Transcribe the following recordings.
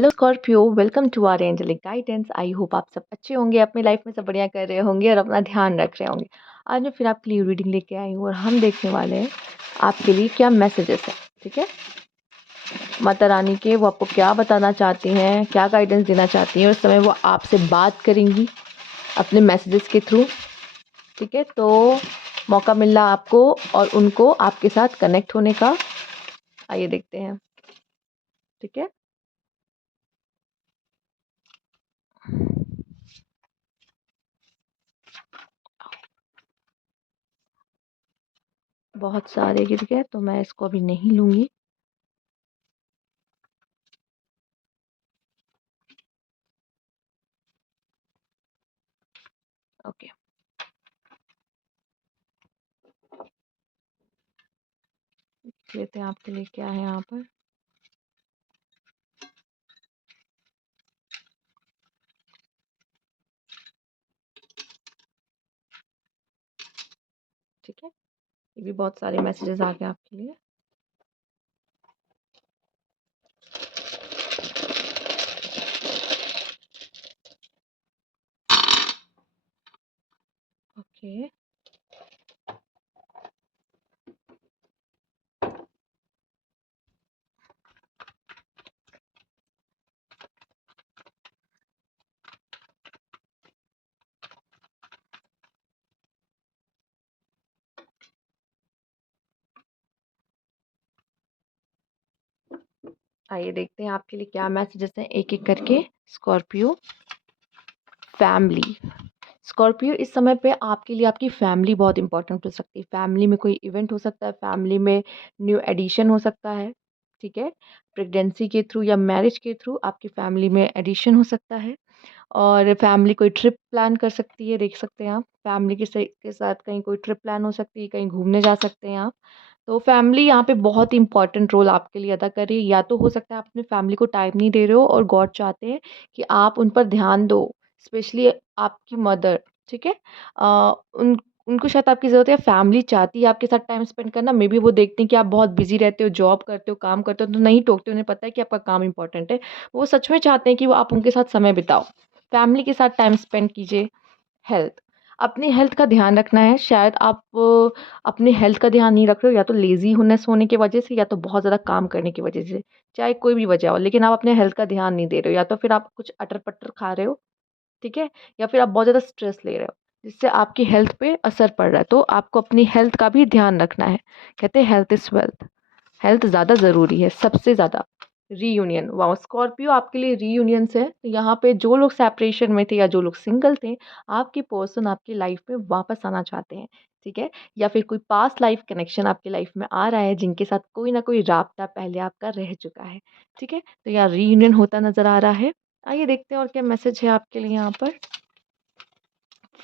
Hello Scorpio, welcome to our angelic guidance. I hope आप सब अच्छे होंगे, अपनी लाइफ में सब बढ़िया कर रहे होंगे और अपना ध्यान रख रहे होंगे। आज मैं फिर आपके लिए रीडिंग लेके आई हूँ और हम देखने वाले हैं आपके लिए क्या मैसेजेस हैं। ठीक है, माता रानी के वो आपको क्या बताना चाहती हैं, क्या गाइडेंस देना चाहती हैं, उस समय वो आपसे बात करेंगी अपने मैसेजेस के थ्रू। ठीक है, तो मौका मिल रहा आपको और उनको आपके साथ कनेक्ट होने का। आइए देखते हैं। ठीक है, बहुत सारे गिर गए तो मैं इसको अभी नहीं लूँगी। ओके, लेते हैं आपके लिए क्या है यहाँ पर। ठीक है, ये भी बहुत सारे मैसेजेस आ गए आपके लिए। ओके, आइए देखते हैं आपके लिए क्या मैसेजेस हैं एक एक करके। Scorpio family. स्कॉर्पियो, इस समय पे आपके लिए आपकी फैमिली बहुत इंपॉर्टेंट हो सकती है। फैमिली में कोई इवेंट हो सकता है, फैमिली में न्यू एडिशन हो सकता है। ठीक है, प्रेगनेंसी के थ्रू या मैरिज के थ्रू आपकी फैमिली में एडिशन हो सकता है। और फैमिली कोई ट्रिप प्लान कर सकती है, देख सकते हैं आप। फैमिली के साथ कहीं कोई ट्रिप प्लान हो सकती है, कहीं घूमने जा सकते हैं आप। तो फैमिली यहाँ पे बहुत इंपॉर्टेंट रोल आपके लिए अदा कर रही है। या तो हो सकता है आप अपनी फैमिली को टाइम नहीं दे रहे हो और गॉड चाहते हैं कि आप उन पर ध्यान दो, स्पेशली आपकी मदर। ठीक है, उन उनको शायद आपकी ज़रूरत है, फैमिली चाहती है आपके साथ टाइम स्पेंड करना। मे बी वो देखते हैं कि आप बहुत बिजी रहते हो, जॉब करते हो, काम करते हो, तो नहीं टोकते। उन्हें पता है कि आपका काम इंपॉर्टेंट है। वो सच में चाहते हैं कि वो आप उनके साथ समय बिताओ, फैमिली के साथ टाइम स्पेंड कीजिए। हेल्थ, अपनी हेल्थ का ध्यान रखना है। शायद आप अपनी हेल्थ का ध्यान नहीं रख रहे हो, या तो लेज़ीनेस होने की वजह से, या तो बहुत ज़्यादा काम करने की वजह से। चाहे कोई भी वजह हो, लेकिन आप अपने हेल्थ का ध्यान नहीं दे रहे हो। या तो फिर आप कुछ अटर-पटर खा रहे हो, ठीक है? या फिर आप बहुत ज़्यादा स्ट्रेस ले रहे हो, जिससे आपकी हेल्थ पे असर पड़ रहा है। तो आपको अपनी हेल्थ का भी ध्यान रखना है। कहते हैं हेल्थ इज़ वेल्थ। हेल्थ ज़्यादा ज़रूरी है, सबसे ज़्यादा। Reunion, wow! स्कॉर्पियो आपके लिए रीयूनियंस है। तो यहाँ पे जो लोग सेपरेशन में थे या जो लोग सिंगल थे, आपकी पर्सन आपकी लाइफ में वापस आना चाहते हैं। ठीक है? या फिर कोई पास्ट लाइफ कनेक्शन आपकी लाइफ में आ रहा है, जिनके साथ कोई ना कोई राब्ता पहले आपका रह चुका है। ठीक है? तो यहाँ रीयूनियन होता नज़र आ रहा है। आइए देखते हैं और क्या मैसेज है आपके लिए यहाँ पर।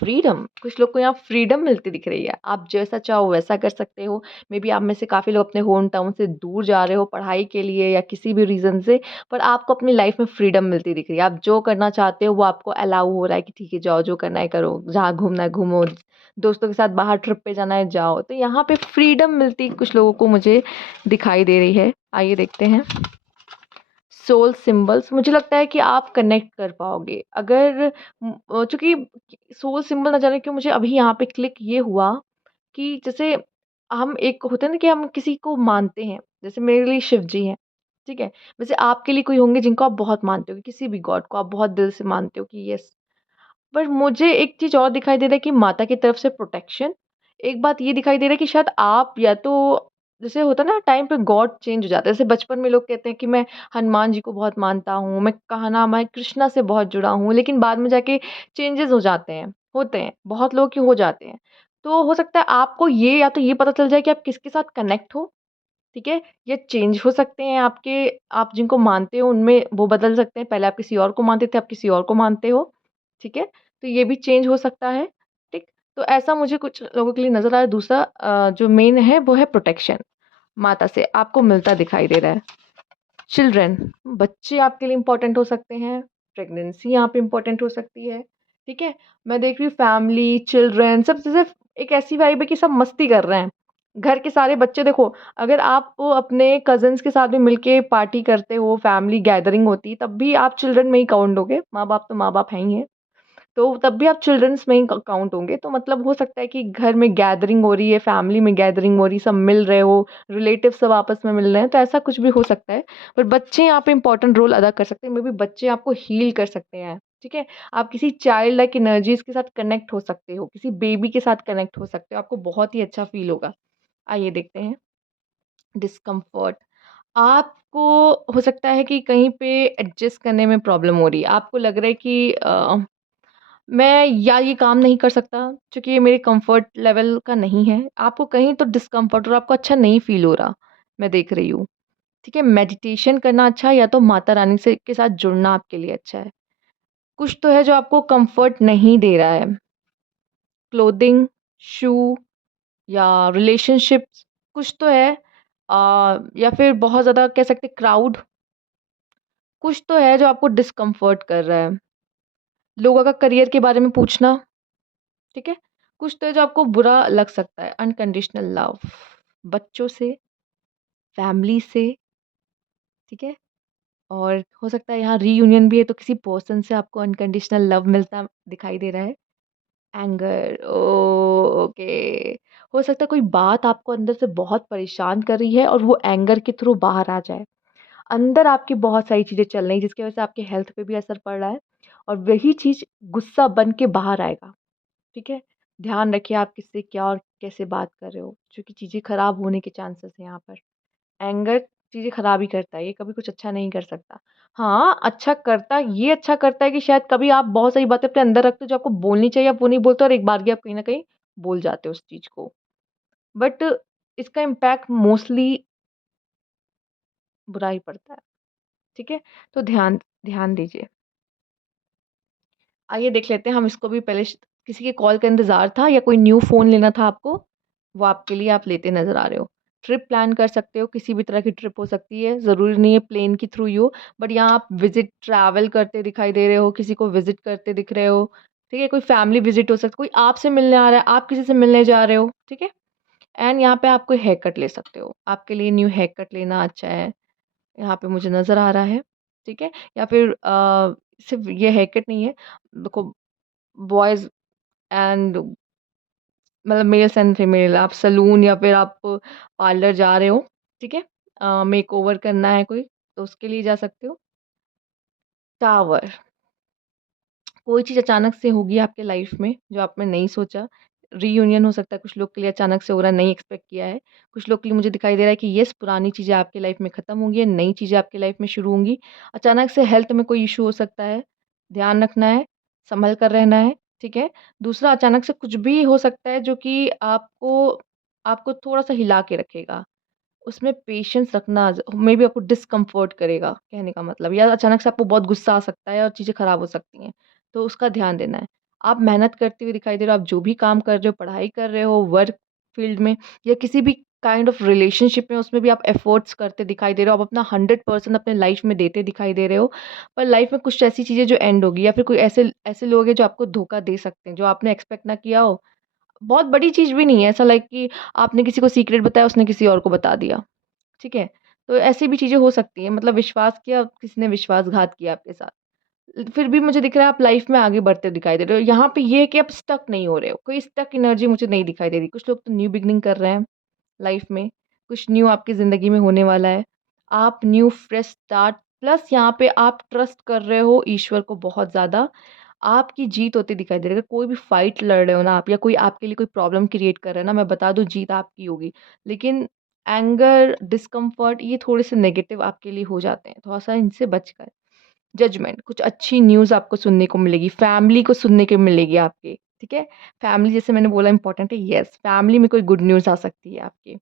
फ्रीडम, कुछ लोग को यहाँ फ्रीडम मिलती दिख रही है। आप जैसा चाहो वैसा कर सकते हो। मे बी आप में से काफ़ी लोग अपने होम टाउन से दूर जा रहे हो पढ़ाई के लिए या किसी भी रीज़न से, पर आपको अपनी लाइफ में फ्रीडम मिलती दिख रही है। आप जो करना चाहते हो वो आपको अलाउ हो रहा है कि ठीक है, जाओ, जो करना है करो, जहाँ घूमना है घूमो, दोस्तों के साथ बाहर ट्रिप पे जाना है जाओ। तो यहाँ पे फ्रीडम मिलती कुछ लोगों को मुझे दिखाई दे रही है। आइए देखते हैं। सोल सिंबल्स, मुझे लगता है कि आप कनेक्ट कर पाओगे अगर चूँकि सोल सिंबल ना जाने क्यों मुझे अभी यहाँ पे क्लिक ये हुआ कि जैसे हम एक होता है ना कि हम किसी को मानते हैं, जैसे मेरे लिए शिव जी हैं, ठीक है? वैसे आपके लिए कोई होंगे जिनको आप बहुत मानते हो, किसी भी गॉड को आप बहुत दिल से मानते हो कि यस। पर मुझे एक चीज़ और दिखाई दे रहा है कि माता की तरफ से प्रोटेक्शन। एक बात ये दिखाई दे रहा है कि शायद आप या तो जैसे होता है ना टाइम पे गॉड चेंज हो जाता है। जैसे बचपन में लोग कहते हैं कि मैं हनुमान जी को बहुत मानता हूँ, मैं कहा ना मैं कृष्णा से बहुत जुड़ा हूँ, लेकिन बाद में जाके चेंजेज़ हो जाते हैं, होते हैं, बहुत लोगों के हो जाते हैं। तो हो सकता है आपको ये या तो ये पता चल जाए कि आप किसके साथ कनेक्ट हो, ठीक है? ये चेंज हो सकते हैं आपके, आप जिनको मानते हो उनमें वो बदल सकते हैं। पहले आप किसी और को मानते थे, आप किसी और को मानते हो, ठीक है? तो ये भी चेंज हो सकता है, ठीक? तो ऐसा मुझे कुछ लोगों के लिए नज़र आया। दूसरा जो मेन है वो है प्रोटेक्शन, माता से आपको मिलता दिखाई दे रहा है। चिल्ड्रन, बच्चे आपके लिए इम्पोर्टेंट हो सकते हैं, प्रेगनेंसी यहाँ पे इम्पोर्टेंट हो सकती है, ठीक है? मैं देख रही हूँ फैमिली, चिल्ड्रन सब जैसे एक ऐसी वाइब है कि सब मस्ती कर रहे हैं। घर के सारे बच्चे देखो, अगर आप अपने कज़िन्स के साथ भी मिलके पार्टी करते हो, फैमिली गैदरिंग होती, तब भी आप चिल्ड्रन में ही काउंट होगे। माँ-बाप तो माँ-बाप हैं ही हैं। तो तब भी आप चिल्ड्रंस में ही क काउंट होंगे। तो मतलब हो सकता है कि घर में गैदरिंग हो रही है, फैमिली में गैदरिंग हो रही है, सब मिल रहे हो, रिलेटिव सब आपस में मिल रहे हैं, तो ऐसा कुछ भी हो सकता है। पर बच्चे यहाँ पे इम्पोर्टेंट रोल अदा कर सकते हैं। मेबी बच्चे आपको हील कर सकते हैं, ठीक है? आप किसी चाइल्ड लाइक एनर्जीज़ के साथ कनेक्ट हो सकते हो, किसी बेबी के साथ कनेक्ट हो सकते हो, आपको बहुत ही अच्छा फ़ील होगा। आइए देखते हैं, डिस्कम्फ़र्ट। आपको हो सकता है कि कहीं पे एडजस्ट करने में प्रॉब्लम हो रही है। आपको लग रहा है कि मैं या ये काम नहीं कर सकता क्योंकि ये मेरे कंफर्ट लेवल का नहीं है। आपको कहीं तो डिस्कम्फर्ट और आपको अच्छा नहीं फ़ील हो रहा, मैं देख रही हूँ। ठीक है, मेडिटेशन करना अच्छा है या तो माता रानी से के साथ जुड़ना आपके लिए अच्छा है। कुछ तो है जो आपको कंफर्ट नहीं दे रहा है। क्लोथिंग, शू या रिलेशनशिप्स कुछ तो है या फिर बहुत ज़्यादा कह सकते हैं क्राउड, कुछ तो है जो आपको डिस्कम्फर्ट कर रहा है। लोगों का करियर के बारे में पूछना, ठीक है? कुछ तो है जो आपको बुरा लग सकता है, अनकंडीशनल लव, बच्चों से, फैमिली से, ठीक है? और हो सकता है यहाँ रीयूनियन भी है तो किसी पर्सन से आपको अनकंडीशनल लव मिलता दिखाई दे रहा है। Anger okay. हो सकता है कोई बात आपको अंदर से बहुत परेशान कर रही है और वो एंगर के थ्रू बाहर आ जाए। अंदर आपकी बहुत सारी चीज़ें चल रही हैं जिसकी वज़ह से आपके हेल्थ पे भी असर पड़ रहा है और वही चीज़ गुस्सा बन के बाहर आएगा। ठीक है? ध्यान रखिए आप किससे क्या और कैसे बात कर रहे हो, क्योंकि चीज़ें खराब होने के चांसेस हैं यहाँ पर। एंगर चीज़ें खराब ही करता है, ये कभी कुछ अच्छा नहीं कर सकता। हाँ, अच्छा करता है कि शायद कभी आप बहुत सारी बातें अपने अंदर रखते हो जो आपको बोलनी चाहिए, आप वो नहीं बोलते और एक बारगी आप कहीं न कहीं बोल जाते हो उस चीज़ को। बट इसका इम्पैक्ट मोस्टली बुरा ही पड़ता है, ठीक है? तो ध्यान ध्यान दीजिए। आइए देख लेते हैं हम इसको भी पहले किसी के कॉल का इंतज़ार था या कोई न्यू फ़ोन लेना था आपको, वो आपके लिए आप लेते नज़र आ रहे हो। ट्रिप प्लान कर सकते हो, किसी भी तरह की ट्रिप हो सकती है, ज़रूरी नहीं है प्लेन के थ्रू ही हो, बट यहाँ आप ट्रैवल करते दिखाई दे रहे हो, किसी को विज़िट करते दिख रहे हो, ठीक है? कोई फैमिली विज़िट हो सकता है, कोई आपसे मिलने आ रहा है, आप किसी से मिलने जा रहे हो, ठीक है? एंड यहाँ पे आप कोई हेयर कट ले सकते हो, आपके लिए न्यू हेयर कट लेना अच्छा है। यहाँ पे मुझे नज़र आ रहा है, ठीक है? या फिर सिर्फ़ ये हेयर कट नहीं है, देखो बॉयज़ एंड मतलब मेल्स एंड फीमेल आप सैलून या फिर आप पार्लर जा रहे हो, ठीक है? मेकओवर करना है कोई, तो उसके लिए जा सकते हो। टावर कोई चीज़ अचानक से होगी आपके लाइफ में जो आपने नहीं सोचा। रीयूनियन हो सकता है कुछ लोग के लिए अचानक से हो रहा है, नहीं एक्सपेक्ट किया है। कुछ लोग के लिए मुझे दिखाई दे रहा है कि येस पुरानी चीज़ें आपकी लाइफ में ख़त्म होंगी, नई चीज़ें आपकी लाइफ में शुरू होंगी। अचानक से हेल्थ में कोई इश्यू हो सकता है, ध्यान रखना है, सँभल कर रहना है, ठीक है? दूसरा अचानक से कुछ भी हो सकता है जो कि आपको आपको थोड़ा-सा हिला के रखेगा। उसमें पेशेंस रखना मेबी आपको डिस्कम्फर्ट करेगा, कहने का मतलब या अचानक से आपको बहुत गुस्सा आ सकता है और चीज़ें खराब हो सकती हैं, तो उसका ध्यान देना है। आप मेहनत करते हुए दिखाई दे रहे हो, आप जो भी काम कर रहे हो, पढ़ाई कर रहे हो, वर्क फील्ड में या किसी भी काइंड ऑफ रिलेशनशिप में उसमें भी आप एफर्ट्स करते दिखाई दे रहे हो, आप अपना 100% अपने लाइफ में देते दिखाई दे रहे हो, पर लाइफ में कुछ ऐसी चीज़ें जो एंड होगी या फिर कोई ऐसे ऐसे लोग हैं जो आपको धोखा दे सकते हैं, जो आपने एक्सपेक्ट ना किया हो। बहुत बड़ी चीज़ भी नहीं है, ऐसा लाइक कि आपने किसी को सीक्रेट बताया, उसने किसी और को बता दिया। ठीक है? तो ऐसी भी चीज़ें हो सकती हैं मतलब विश्वास किया, किसी ने विश्वासघात किया आपके साथ। फिर भी मुझे दिख रहा है आप लाइफ़ में आगे बढ़ते दिखाई दे रहे हो। यहाँ पे ये है कि आप स्टक नहीं हो रहे हो, कोई स्टक एनर्जी मुझे नहीं दिखाई दे रही। कुछ लोग तो न्यू बिगिनिंग कर रहे हैं लाइफ़ में, कुछ न्यू आपकी ज़िंदगी में होने वाला है। आप न्यू फ्रेश स्टार्ट प्लस यहाँ पे आप ट्रस्ट कर रहे हो ईश्वर को बहुत ज़्यादा। आपकी जीत होती दिखाई दे रही है। अगर कोई भी फाइट लड़ रहे हो ना आप या कोई आपके लिए कोई प्रॉब्लम क्रिएट कर रहा है ना, मैं बता दूँ जीत आपकी होगी। लेकिन एंगर, डिस्कम्फर्ट ये थोड़े-से नेगेटिव आपके लिए हो जाते हैं, थोड़ा-सा इनसे बचकर। जजमेंट कुछ अच्छी न्यूज़ आपको सुनने को मिलेगी, फैमिली को सुनने को मिलेगी आपके, ठीक है? फैमिली जैसे मैंने बोला इम्पोर्टेंट है, येस फैमिली में कोई गुड न्यूज़ आ सकती है आपकी।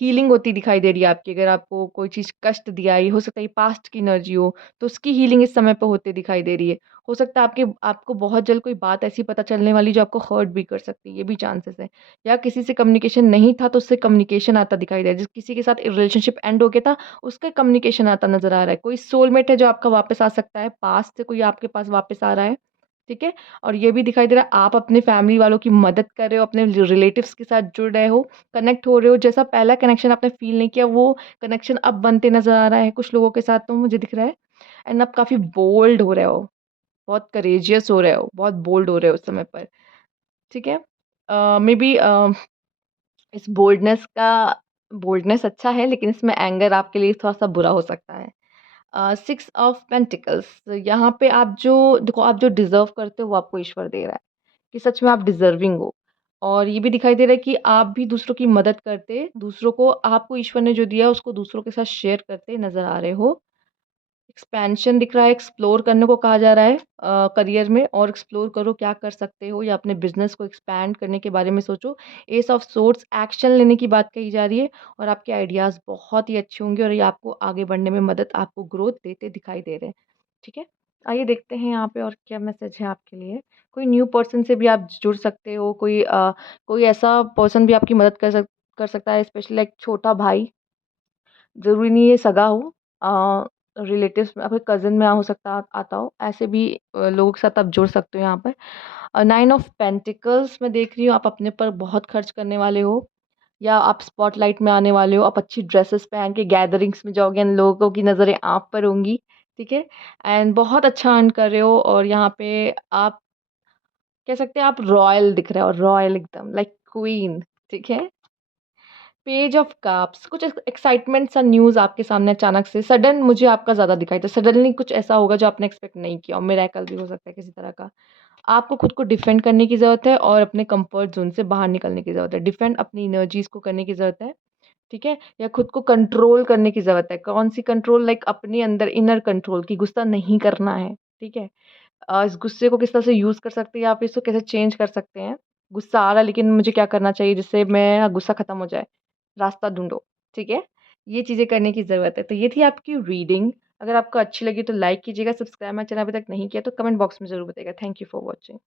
हीलिंग होती दिखाई दे रही है आपकी अगर आपको कोई चीज़ कष्ट दिया है, हो सकता है ये पास्ट की एनर्जी हो, तो उसकी हीलिंग इस समय पे होते दिखाई दे रही है। हो सकता है आपके आपको बहुत जल्द कोई बात ऐसी पता चलने वाली जो आपको हर्ट भी कर सकती है, ये भी चांसेस है। या किसी से कम्युनिकेशन नहीं था तो उससे कम्युनिकेशन आता दिखाई दे रहा है। जिस किसी के साथ रिलेशनशिप एंड हो गया था, उसका कम्युनिकेशन आता नज़र आ रहा है। कोई सोलमेट है जो आपका वापस आ सकता है, पास्ट से कोई आपके पास वापस आ रहा है। ठीक है? और ये भी दिखाई दे रहा है आप अपने फैमिली वालों की मदद कर रहे हो, अपने रिलेटिव्स के साथ जुड़ रहे हो, कनेक्ट हो रहे हो, जैसा पहला कनेक्शन आपने फ़ील नहीं किया, वो कनेक्शन अब बनते नज़र आ रहा है कुछ लोगों के साथ तो मुझे दिख रहा है। एंड आप काफ़ी बोल्ड हो रहे हो, बहुत करेजियस हो रहे हो, बहुत बोल्ड हो रहे हो उस समय पर, ठीक है? मेबी इस बोल्डनेस अच्छा है, लेकिन इसमें एंगर आपके लिए थोड़ा-सा बुरा हो सकता है। 6 ऑफ पेंटिकल्स यहाँ पे आप जो देखो आप जो डिज़र्व करते हो वो आपको ईश्वर दे रहा है, कि सच में आप डिज़र्विंग हो। और ये भी दिखाई दे रहा है कि आप भी दूसरों की मदद करते, दूसरों को आपको ईश्वर ने जो दिया है उसको दूसरों के साथ शेयर करते नज़र आ रहे हो। एक्सपेंशन दिख रहा है, एक्सप्लोर करने को कहा जा रहा है करियर में और एक्सप्लोर करो क्या कर सकते हो या अपने बिज़नेस को एक्सपैंड करने के बारे में सोचो। एस ऑफ सोर्ड्स एक्शन लेने की बात कही जा रही है और आपके आइडियाज़ बहुत ही अच्छे होंगे और ये आपको आगे बढ़ने में मदद आपको ग्रोथ देते दिखाई दे रहे हैं। ठीक है? आइए देखते हैं यहाँ पे और क्या मैसेज है आपके लिए। कोई न्यू पर्सन से भी आप जुड़ सकते हो, कोई ऐसा पर्सन भी आपकी मदद कर सकता है स्पेशली लाइक छोटा भाई ज़रूरी नहीं है सगा हो रिलेटिव्स में आपके कज़िन में हो सकता आता हो, ऐसे भी लोगों के साथ आप जुड़ सकते हो यहाँ पर। 9 ऑफ पेंटिकल्स मैं देख रही हूँ आप अपने पर बहुत खर्च करने वाले हो या आप स्पॉटलाइट में आने वाले हो, आप अच्छी ड्रेसेस पहन के गैदरिंग्स में जाओगे एंड लोगों की नज़रें आप पर होंगी, ठीक है? एंड बहुत अच्छा अर्न कर रहे हो और यहाँ पे आप कह सकते हैं आप रॉयल दिख रहे हो, रॉयल एकदम लाइक क्वीन, ठीक है? पेज ऑफ कप्स कुछ एक्साइटमेंट सा न्यूज़ आपके सामने अचानक से सडन मुझे आपका ज़्यादा दिखाई दे सडनली कुछ ऐसा होगा जो आपने एक्सपेक्ट नहीं किया और मिरेकल भी हो सकता है किसी तरह का। आपको खुद को डिफेंड करने की ज़रूरत है और अपने कंफर्ट ज़ोन से बाहर निकलने की ज़रूरत है। डिफेंड अपनी एनर्जीज़ को करने की ज़रूरत है, ठीक है? या खुद को कंट्रोल करने की ज़रूरत है। कौन-सी कंट्रोल लाइक अपने अंदर इनर कंट्रोल कि गुस्सा नहीं करना है, ठीक है? इस गुस्से को किस तरह से यूज़ कर सकते हैं या फिर इसको कैसे चेंज कर सकते हैं। गुस्सा आ रहा है लेकिन मुझे क्या करना चाहिए जिससे मेरा गुस्सा खत्म हो जाए? रास्ता ढूँढो, ठीक है? ये चीज़ें करने की ज़रूरत है। तो ये थी आपकी रीडिंग। अगर आपको अच्छी लगी तो लाइक कीजिएगा, सब्सक्राइब मेरा चैनल अभी तक नहीं किया तो कमेंट बॉक्स में ज़रूर बताइएगा। Thank you for watching.